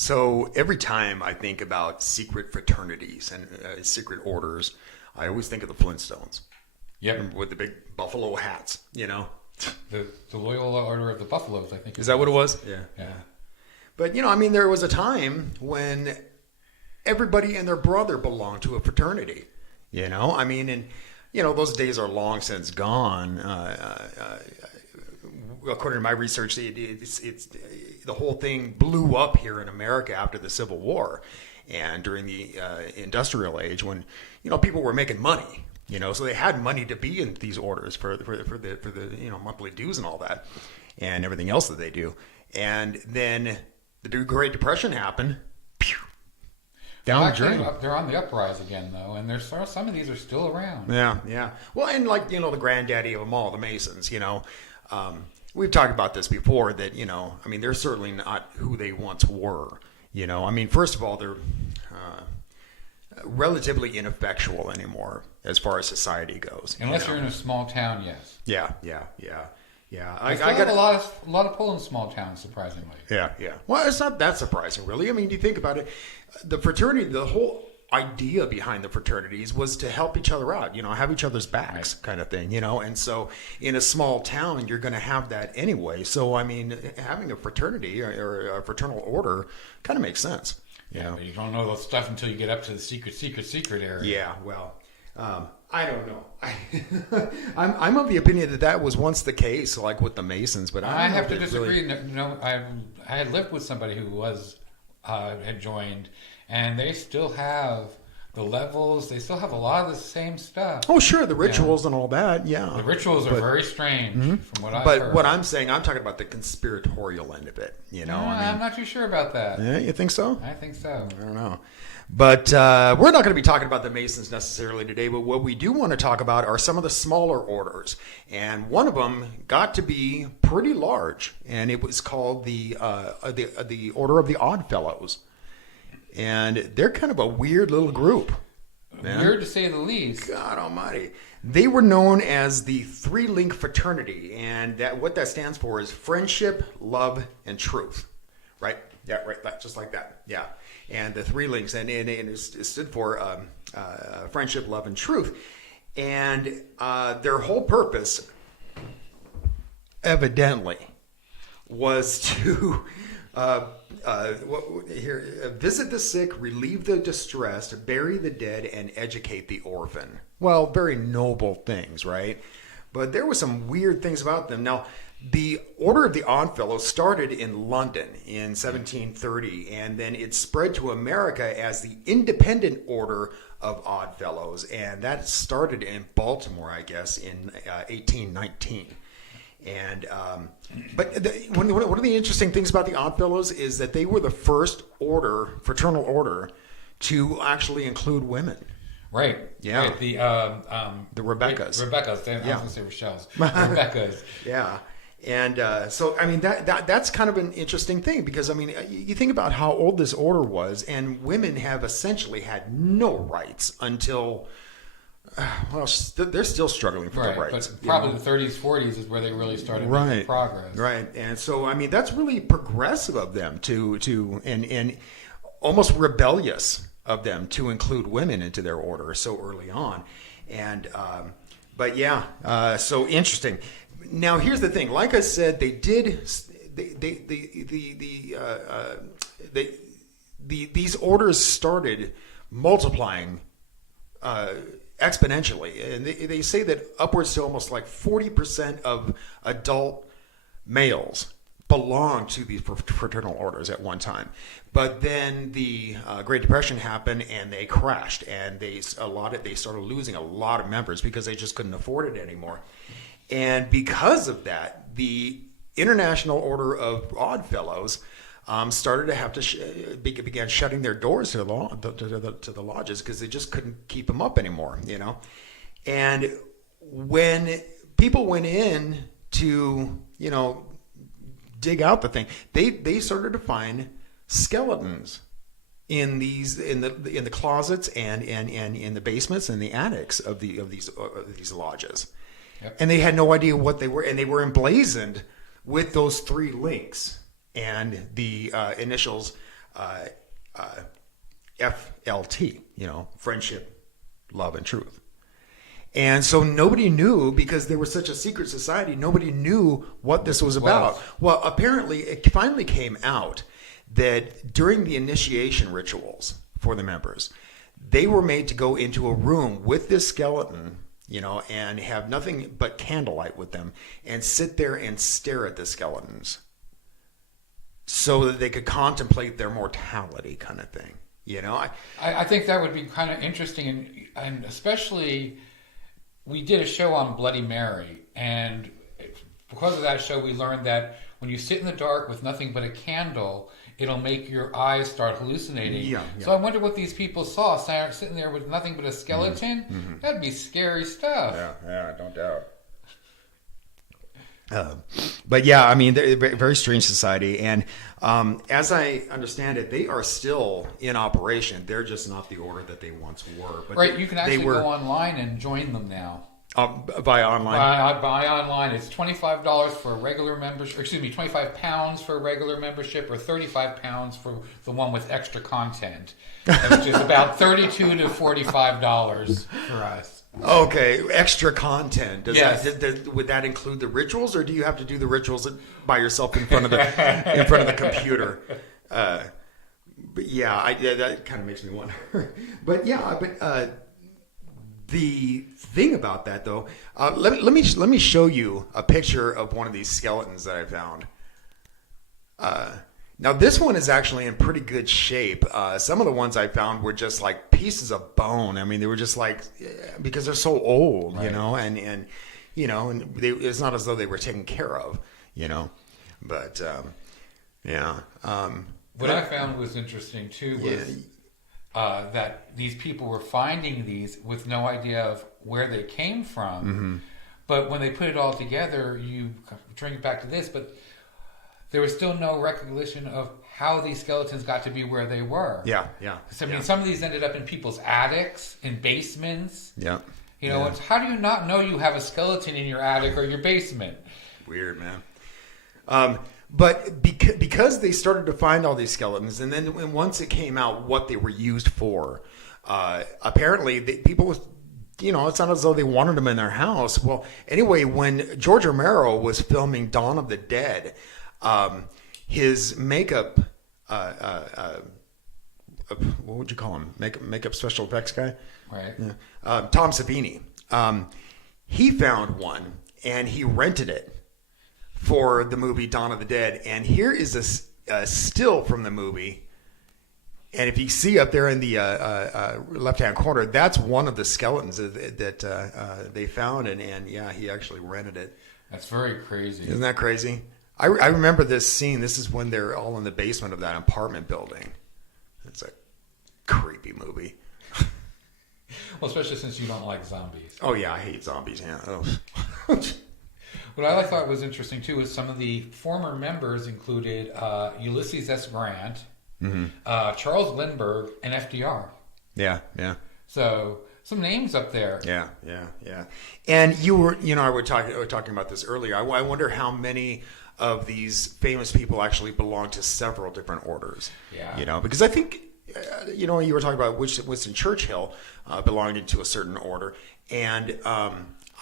So every time I think about secret fraternities and secret orders, I always think of the Flintstones. Yep. With the big buffalo hats, The Loyola Order of the Buffaloes, I think. Is that what it was? Yeah. Yeah. But, I mean, there was a time when everybody and their brother belonged to a fraternity. I mean, and, those days are long since gone. According to my research, it's the whole thing blew up here in America after the Civil War and during the industrial age when, people were making money. So they had money to be in these orders for the monthly dues and all that, and everything else that they do. And then the Great Depression happened. Pew, down the drain. They're on the uprise again, though, and there's some of these are still around. Yeah. Well, and the granddaddy of them all, the Masons. We've talked about this before. That I mean, they're certainly not who they once were. I mean, first of all, they're relatively ineffectual anymore as far as society goes. Unless you're in a small town, yes. Yeah. I got a lot of pull in small towns, surprisingly. Yeah. Well, it's not that surprising, really. I mean, you think about it, the fraternity, the whole idea behind the fraternities was to help each other out, have each other's backs, right, kind of thing, and so in a small town, you're going to have that anyway. So, I mean, having a fraternity or a fraternal order kind of makes sense. But you don't know those stuff until you get up to the secret area. Yeah, well, I don't know. I'm of the opinion that was once the case, like with the Masons, but I have to disagree. Really... I had lived with somebody who had joined, and they still have the levels. They still have a lot of the same stuff. Oh, sure, the rituals and all that. Yeah, the rituals are very strange, from what I've heard. But what I'm saying, I'm talking about the conspiratorial end of it. I'm not too sure about that. Yeah, you think so? I think so. I don't know. But we're not going to be talking about the Masons necessarily today, but what we do want to talk about are some of the smaller orders. And one of them got to be pretty large, and it was called the Order of the Odd Fellows. And they're kind of a weird little group. Man. Weird to say the least. God almighty. They were known as the Three-Link Fraternity, and what that stands for is friendship, love, and truth. Right? Yeah, right. Just like that. Yeah. And the three links, and it stood for friendship, love, and truth. And their whole purpose, evidently, was to visit the sick, relieve the distressed, bury the dead, and educate the orphan. Well, very noble things, right? But there were some weird things about them. Now, the Order of the Odd Fellows started in London in 1730, and then it spread to America as the Independent Order of Odd Fellows, and that started in Baltimore, I guess, in 1819. And but one of the interesting things about the Odd Fellows is that they were the first fraternal order, to actually include women. Right. Yeah. Right. The Rebeccas. Rebeccas. I was going to say Rochelle's. Rebeccas. Yeah. And so, I mean, that's kind of an interesting thing because, I mean, you think about how old this order was, and women have essentially had no rights until, well, they're still struggling for their rights. But probably the 30s, 40s is where they really started making progress. Right. And so, I mean, that's really progressive of them and almost rebellious of them to include women into their order so early on. And, but yeah, so interesting. Now, here's the thing. Like I said, these orders started multiplying exponentially, and they say that upwards to almost like 40% of adult males belong to these fraternal orders at one time. But then the Great Depression happened, and they crashed, and they started losing a lot of members because they just couldn't afford it anymore. And because of that, the International Order of Odd Fellows started to have to began shutting their doors to the lodges because they just couldn't keep them up anymore, And when people went in to, dig out the thing, they started to find skeletons in the closets and in the basements and the attics of these lodges. Yep. And they had no idea what they were, and they were emblazoned with those three links and the initials FLT, friendship, love, and truth. And so nobody knew, because there was such a secret society, nobody knew what this was about. Well, apparently it finally came out that during the initiation rituals for the members, they were made to go into a room with this skeleton, and have nothing but candlelight with them, and sit there and stare at the skeletons so that they could contemplate their mortality, kind of thing. I think that would be kind of interesting, and especially we did a show on Bloody Mary, and because of that show we learned that when you sit in the dark with nothing but a candle, it'll make your eyes start hallucinating. Yeah. So I wonder what these people saw, sitting there with nothing but a skeleton. Mm-hmm. That'd be scary stuff. Yeah, don't doubt. But yeah, I mean, they're a very strange society, and as I understand it, they are still in operation. They're just not the order that they once were. But right, you can actually go online and join them now. Via online? Buy online. It's $25 for a regular membership. Excuse me, £25 for a regular membership, or £35 for the one with extra content, which is about $32 to $45 for us. Okay, extra content. Yes. Would that include the rituals, or do you have to do the rituals by yourself in front of the computer? But yeah, that kind of makes me wonder. But the thing about that, though, let me show you a picture of one of these skeletons that I found. Now, this one is actually in pretty good shape. Some of the ones I found were just like pieces of bone. I mean, they were just like, because they're so old, right. And it's not as though they were taken care of, But yeah. What I found was interesting too was that these people were finding these with no idea of where they came from. Mm-hmm. But when they put it all together, you bring it back to this, but there was still no recognition of how these skeletons got to be where they were. Yeah. So, some of these ended up in people's attics, in basements. Yeah. It's how do you not know you have a skeleton in your attic or your basement? Weird, man. But because they started to find all these skeletons, and then once it came out what they were used for, apparently people, it's not as though they wanted them in their house. Well, anyway, when George Romero was filming Dawn of the Dead, his makeup, what would you call him? Makeup special effects guy? Right. Yeah. Tom Savini. He found one and he rented it for the movie Dawn of the Dead. And here is a still from the movie. And if you see up there in the left-hand corner, that's one of the skeletons that they found. And he actually rented it. That's very crazy. Isn't that crazy? I remember this scene. This is when they're all in the basement of that apartment building. It's a creepy movie. Well, especially since you don't like zombies. Oh, yeah. I hate zombies. Yeah. Oh. What I thought was interesting, too, is some of the former members included Ulysses S. Grant, mm-hmm. Charles Lindbergh, and FDR. Yeah. So some names up there. Yeah. And you were talking about this earlier. I wonder how many of these famous people actually belong to several different orders. Yeah. Because I think, you were talking about Winston Churchill belonging to a certain order. And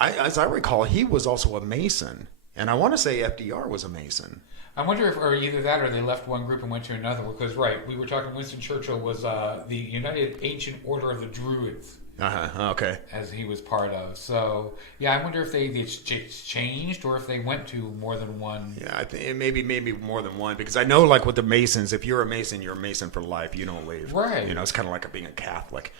as I recall, he was also a Mason. And I want to say FDR was a Mason. I wonder if or either that or they left one group and went to another. Because, right, we were talking Winston Churchill was the United Ancient Order of the Druids. Okay. As he was part of. So, yeah, I wonder if they changed or if they went to more than one. Yeah, I think maybe more than one. Because I know, like, with the Masons, if you're a Mason, you're a Mason for life. You don't leave. Right. It's kind of like being a Catholic.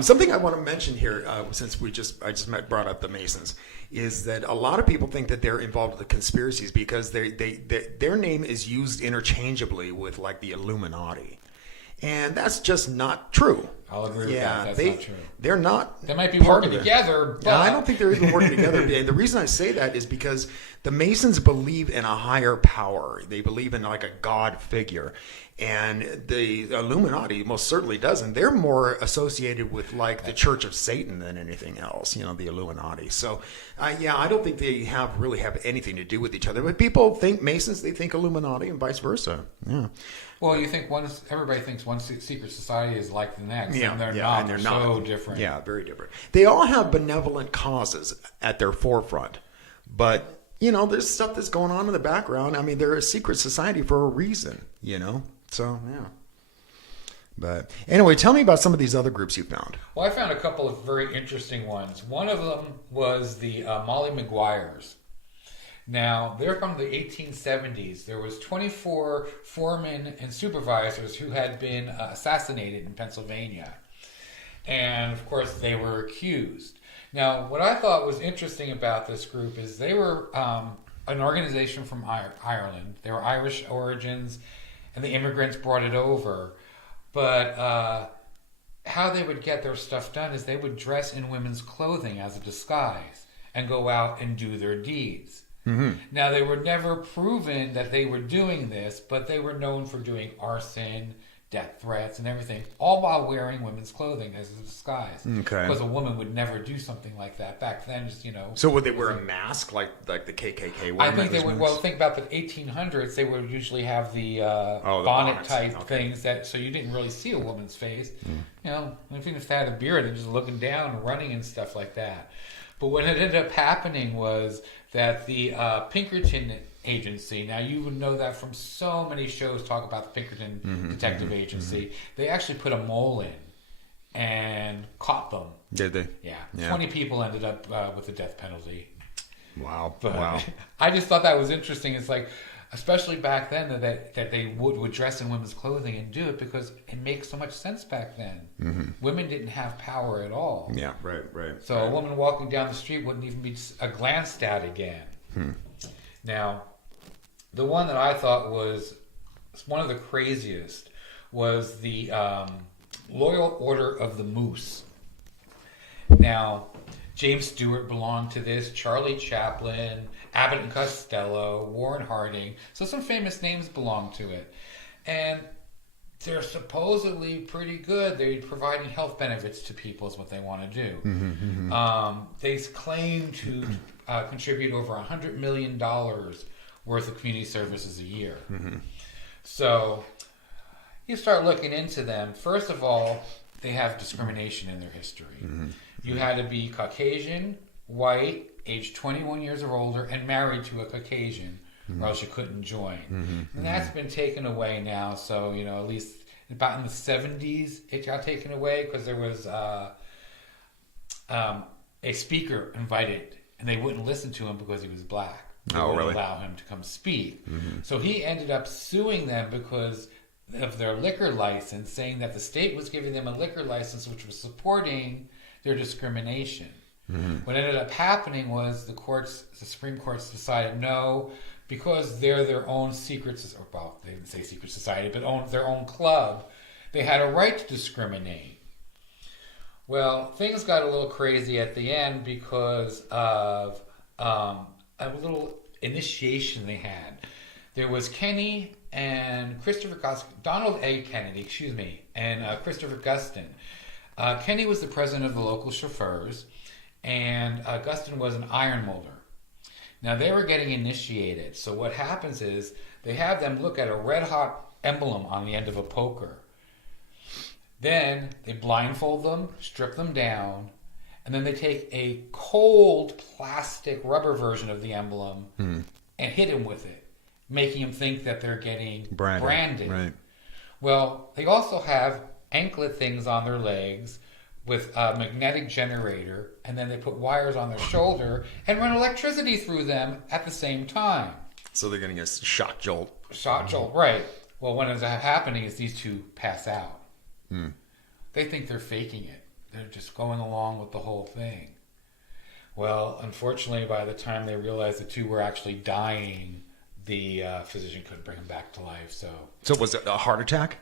Something I want to mention here, since I just brought up the Masons, is that a lot of people think that they're involved with the conspiracies because their name is used interchangeably with, like, the Illuminati. And that's just not true. I'll agree with Yeah, that. That's not true. they're not. They might be part working of it. together, but No, I don't think they're even working together. And the reason I say that is because the Masons believe in a higher power. They believe in like a God figure. And the Illuminati most certainly doesn't. They're more associated with like the Church of Satan than anything else, the Illuminati. So, yeah, I don't think they really have anything to do with each other. But people think Masons, they think Illuminati, and vice versa. Yeah. Well, you think everybody thinks one secret society is like the next, and they're not. And they're so not. different. Yeah, very different. They all have benevolent causes at their forefront, but there's stuff that's going on in the background. I mean, they're a secret society for a reason. So yeah. But anyway, tell me about some of these other groups you found. Well, I found a couple of very interesting ones. One of them was the Molly Maguires. Now, they're from the 1870s. There was 24 foremen and supervisors who had been assassinated in Pennsylvania. And, of course, they were accused. Now, what I thought was interesting about this group is they were an organization from Ireland. They were Irish origins, and the immigrants brought it over. But how they would get their stuff done is they would dress in women's clothing as a disguise and go out and do their deeds. Mm-hmm. Now, they were never proven that they were doing this, but they were known for doing arson, death threats, and everything, all while wearing women's clothing as a disguise. Okay. Because a woman would never do something like that back then. So would they wear a mask like the KKK? I think they would. Well, think about the 1800s. They would usually have the bonnet type things so you didn't really see a woman's face. Even if they had a beard, they're just looking down and running and stuff like that. But what ended up happening was that the Pinkerton Agency, now you would know that from so many shows talk about the Pinkerton Detective Agency, they actually put a mole in and caught them. Did they? Yeah. 20 people ended up with the death penalty. Wow. But wow. I just thought that was interesting. It's like, especially back then, that they would dress in women's clothing and do it because it makes so much sense back then. Mm-hmm. Women didn't have power at all. Yeah, right. So a woman walking down the street wouldn't even be glanced at again. Now, the one that I thought was one of the craziest was the Loyal Order of the Moose. Now, James Stewart belonged to this, Charlie Chaplin, Abbott and Costello, Warren Harding. So some famous names belong to it. And they're supposedly pretty good. They're providing health benefits to people is what they want to do. They claim to contribute over $100 million worth of community services a year. So you start looking into them. First of all, they have discrimination in their history. You had to be Caucasian, white, age 21 years or older, and married to a Caucasian, or else you couldn't join. And that's been taken away now. So, at least about in the 70s, it got taken away because there was a speaker invited, and they wouldn't listen to him because he was black. They wouldn't allow him to come speak. So he ended up suing them because of their liquor license, saying that the state was giving them a liquor license which was supporting their discrimination. What ended up happening was the Supreme Courts decided no, because they're their own secret, they didn't say secret society, but their own club, they had a right to discriminate. Well, things got a little crazy at the end because of a little initiation they had. There was Kenny and Donald A. Kennedy, and Christopher Guston. Kenny was the president of the local chauffeurs, and Guston was an iron molder. Now, they were getting initiated. So what happens is they have them look at a red-hot emblem on the end of a poker. Then they blindfold them, strip them down, and then they take a cold plastic rubber version of the emblem and hit him with it, making them think that they're getting branded. Right. Well, they also have anklet things on their legs with a magnetic generator, and then they put wires on their shoulder and run electricity through them at the same time. So they're getting a shock jolt. Shock jolt, right. Well, what ends up happening is these two pass out. They think they're faking it. They're just going along with the whole thing. Well, unfortunately, by the time they realized the two were actually dying, the physician couldn't bring them back to life. So was it a heart attack?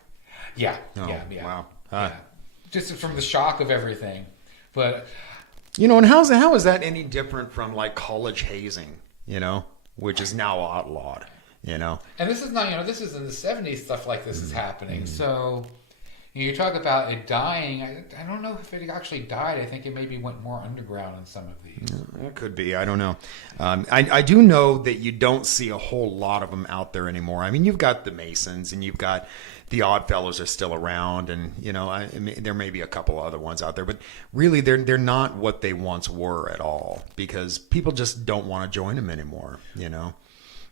Yeah. Oh, Yeah. Wow. Yeah. just from the shock of everything. But and how is that any different from like college hazing? Which is now outlawed. And this is not, this is in the 70s. Stuff like this is happening. So you talk about it dying. I don't know if it actually died. I think it maybe went more underground in some of these. It could be. I don't know. I do know that you don't see a whole lot of them out there anymore. I mean, you've got the Masons and you've got the Odd Fellows are still around, and there may be a couple other ones out there, but really they're not what they once were at all, because people just don't want to join them anymore.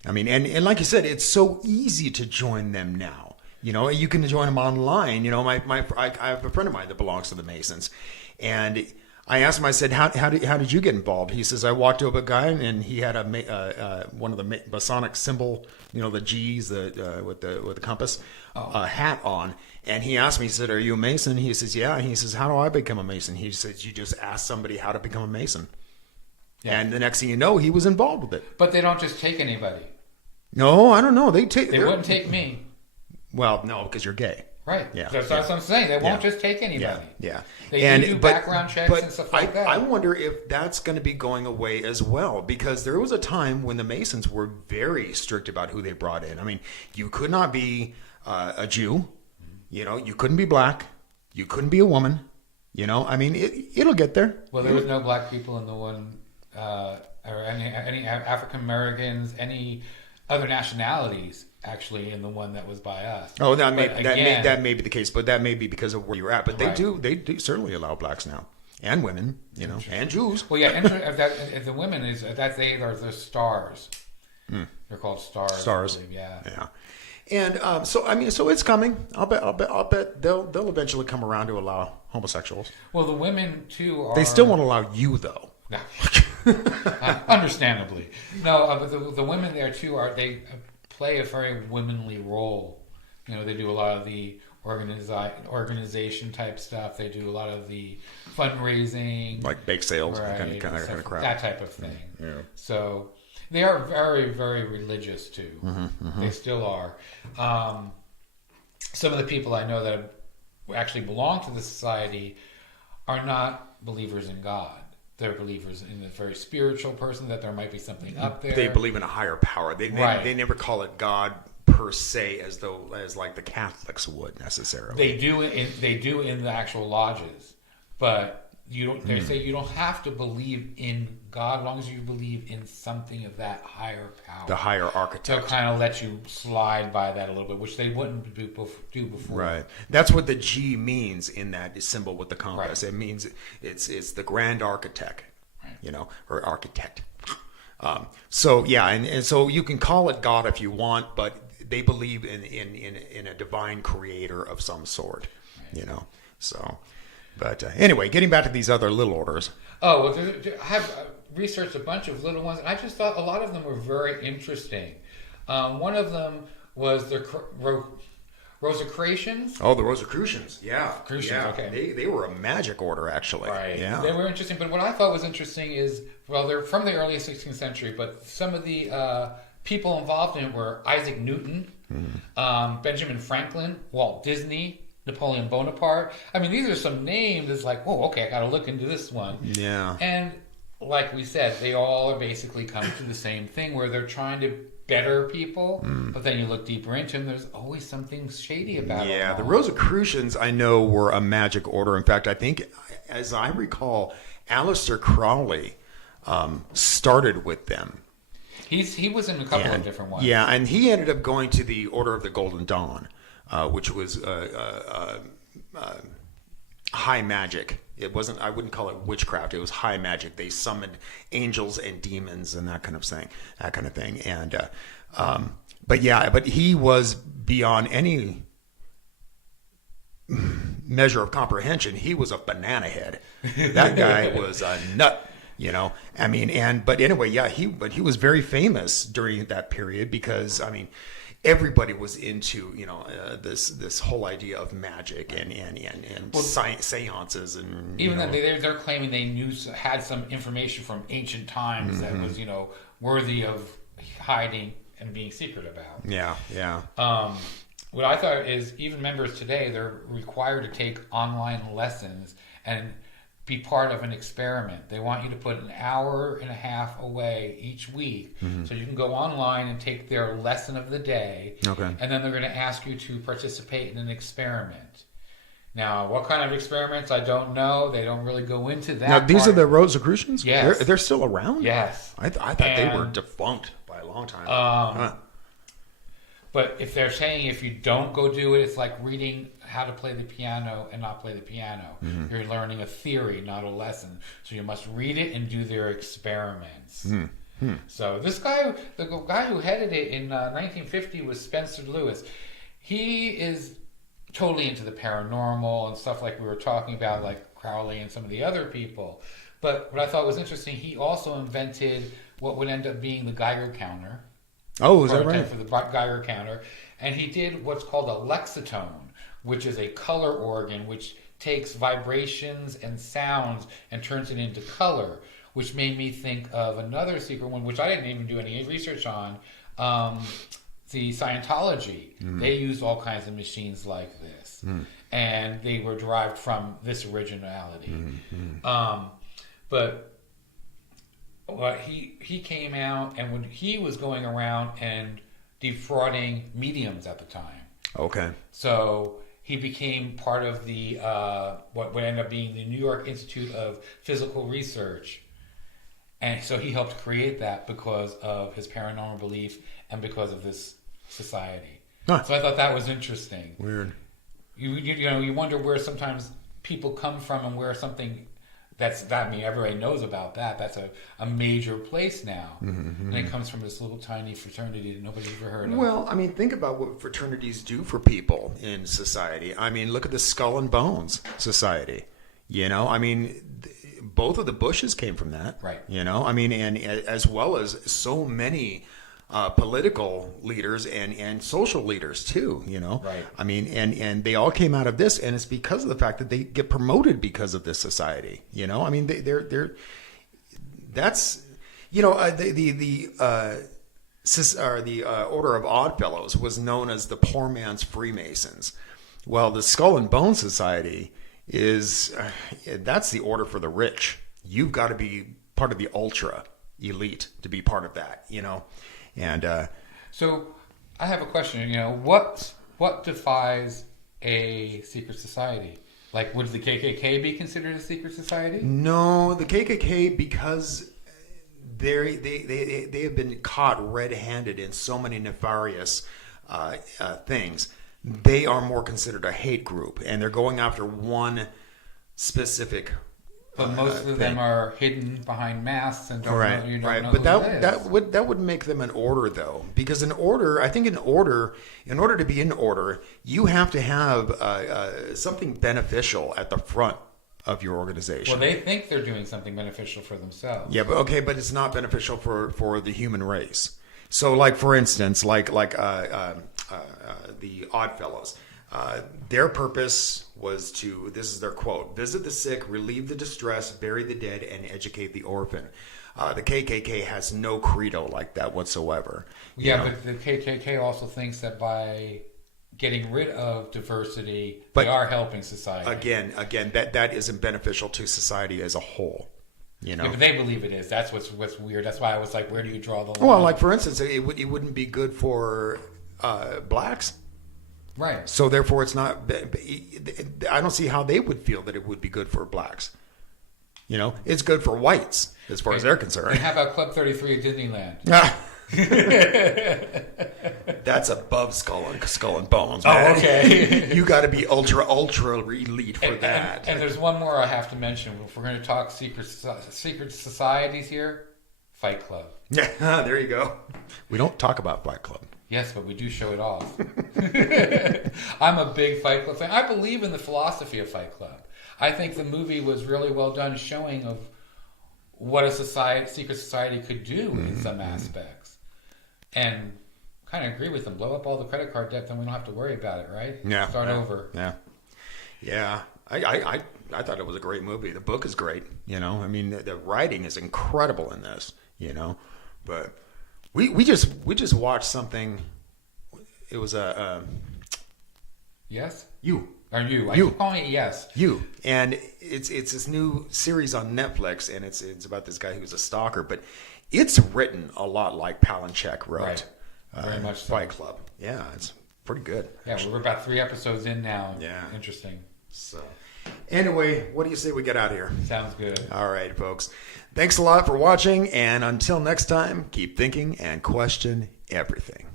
I mean, and like you said, it's so easy to join them now. You can join them online. I have a friend of mine that belongs to the Masons, and I asked him. I said, "How did you get involved?" He says, "I walked up a guy, and he had one of the Masonic symbol, the G's, with the compass, hat on." And he asked me, he said, "Are you a Mason?" He says, "Yeah." And he says, "How do I become a Mason?" He says, "You just ask somebody how to become a Mason." Yeah. And the next thing you know, he was involved with it. But they don't just take anybody. No, I don't know. They wouldn't take me. Well, no, because you're gay. Right. Yeah. That's what I'm saying. They won't just take anybody. Yeah. They do background checks and stuff like that. I wonder if that's going to be going away as well, because there was a time when the Masons were very strict about who they brought in. I mean, you could not be a Jew. You couldn't be black. You couldn't be a woman. I mean, it'll get there. Well, there was no black people in the one, or any African Americans, any other nationalities actually in the one that was by us. Oh, that may be the case, but that may be because of where you're at. But they do certainly allow blacks now, and women, and Jews. Well, yeah, the women they are the stars. They're called stars. Stars. I believe, yeah. Yeah. And so it's coming. I'll bet they'll eventually come around to allow homosexuals. Well, the women too are. They still won't allow you though. No. Understandably, no. But the women there too they play a very womanly role. They do a lot of the organization type stuff. They do a lot of the fundraising, like bake sales, right, kind of crap, that type of thing. Yeah. So they are very, very religious too. They still are. Some of the people I know that actually belong to the society are not believers in God. They're believers in a very spiritual person, that there might be something up there. They believe in a higher power. They never call it God per se, as like the Catholics would necessarily. They do in the actual lodges, but you don't. They say you don't have to believe in God as long as you believe in something of that higher power. The higher architect. They'll kind of let you slide by that a little bit, which they wouldn't do before. Right. That's what the G means in that symbol with the compass. Right. It means it's the grand architect, or architect. So yeah, and so you can call it God if you want, but they believe in a divine creator of some sort, So, but anyway, getting back to these other little orders. Oh, well, I have researched a bunch of little ones, and I just thought a lot of them were very interesting. One of them was the Rosicrucians. Oh, the Rosicrucians, yeah. Okay. They were a magic order, actually. Right. Yeah. They were interesting, but what I thought was interesting is, well, they're from the early 16th century, but some of the people involved in it were Isaac Newton, Benjamin Franklin, Walt Disney, Napoleon Bonaparte. I mean, these are some names. It's like, oh, okay, I got to look into this one. Yeah. And like we said, they all are basically come to the same thing where they're trying to better people, but then you look deeper into them, there's always something shady about it. Yeah, the Rosicrucians, I know, were a magic order. In fact, I think, as I recall, Aleister Crowley started with them. He was in a couple of different ones. Yeah, and he ended up going to the Order of the Golden Dawn, which was high magic. It wasn't. I wouldn't call it witchcraft. It was high magic. They summoned angels and demons and that kind of thing. And but he was beyond any measure of comprehension. He was a banana head. That guy was a nut. I mean, but anyway, yeah, he was very famous during that period because, I mean, everybody was into, this whole idea of magic and science, seances, and even then they're claiming they had some information from ancient times that was, worthy of hiding and being secret about. Yeah. what I thought is even members today, they're required to take online lessons and be part of an experiment. They want you to put an hour and a half away each week, so you can go online and take their lesson of the day. Okay. And then they're going to ask you to participate in an experiment. Now, what kind of experiments, I don't know. They don't really go into that. Now, these part. are the Rosicrucians? Yes. They're still around? Yes. I thought they were defunct by a long time. But if they're saying if you don't go do it, it's like reading how to play the piano and not play the piano. You're learning a theory, not a lesson. So you must read it and do their experiments. So this guy, the guy who headed it in 1950 was Spencer Lewis. He is totally into the paranormal and stuff like we were talking about, like Crowley and some of the other people. But what I thought was interesting, he also invented what would end up being the Geiger counter. Oh, is that right? For the Geiger counter. And he did what's called a lexitone, which is a color organ which takes vibrations and sounds and turns it into color, which made me think of another secret one, which I didn't even do any research on, the Scientology. They use all kinds of machines like this. And they were derived from this originality. But he came out, and when he was going around and defrauding mediums at the time. Okay. So he became part of the what would end up being the New York Institute of Physical Research. And so he helped create that because of his paranormal belief and because of this society. Huh. So I thought that was interesting. Weird. You wonder where sometimes people come from and where something everybody knows about that. That's a major place now. And it comes from this little tiny fraternity that nobody's ever heard of. Well, I mean, think about what fraternities do for people in society. I mean, look at the Skull and Bones Society. I mean, both of the Bushes came from that. Right. I mean, and as well as so many political leaders and social leaders too, Right. I mean, and they all came out of this, and it's because of the fact that they get promoted because of this society. I mean, they're that's the Order of Odd Fellows was known as the poor man's Freemasons. Well, the Skull and Bone Society is that's the order for the rich. You've got to be part of the ultra elite to be part of that, And so I have a question. What defies a secret society? Like, would the KKK be considered a secret society? No, the KKK, because they have been caught red-handed in so many nefarious things. They are more considered a hate group, and they're going after one specific. But most of them are hidden behind masks and don't know But who that would make them an order, though, because an order, I think, in order to be an order, you have to have something beneficial at the front of your organization. Well, they think they're doing something beneficial for themselves. Yeah, but it's not beneficial for the human race. So, like, for instance, the Odd Fellows. Their purpose was to, this is their quote, visit the sick, relieve the distress, bury the dead, and educate the orphan. The KKK has no credo like that whatsoever. But the KKK also thinks that by getting rid of diversity, they are helping society. Again, that isn't beneficial to society as a whole. Yeah, but they believe it is. That's what's weird. That's why I was like, where do you draw the line? Well, like, for instance, it wouldn't be good for blacks. Right. So therefore, it's not. I don't see how they would feel that it would be good for blacks. It's good for whites as far as they're concerned. And how about Club 33 at Disneyland? That's above Skull and Bones, man. Oh, okay. You got to be ultra elite for that. And there's one more I have to mention. If we're going to talk secret societies here, Fight Club. Yeah, there you go. We don't talk about Fight Club. Yes, but we do show it off. I'm a big Fight Club fan. I believe in the philosophy of Fight Club. I think the movie was really well done, showing of what a secret society could do in some aspects. And kind of agree with them. Blow up all the credit card debt, then we don't have to worry about it, right? Yeah. Start over. Yeah. I thought it was a great movie. The book is great. I mean, the writing is incredible in this. But we just watched something. It was Yes? You. Or you. I You. keep calling it Yes. You. And it's this new series on Netflix, and it's about this guy who's a stalker, but it's written a lot like Palinchek wrote. Right. Very much so. Fight Club. Yeah, it's pretty good. Yeah, we're about 3 episodes in now. Yeah. Interesting. So, anyway, what do you say we get out of here? Sounds good. All right, folks. Thanks a lot for watching, and until next time, keep thinking and question everything.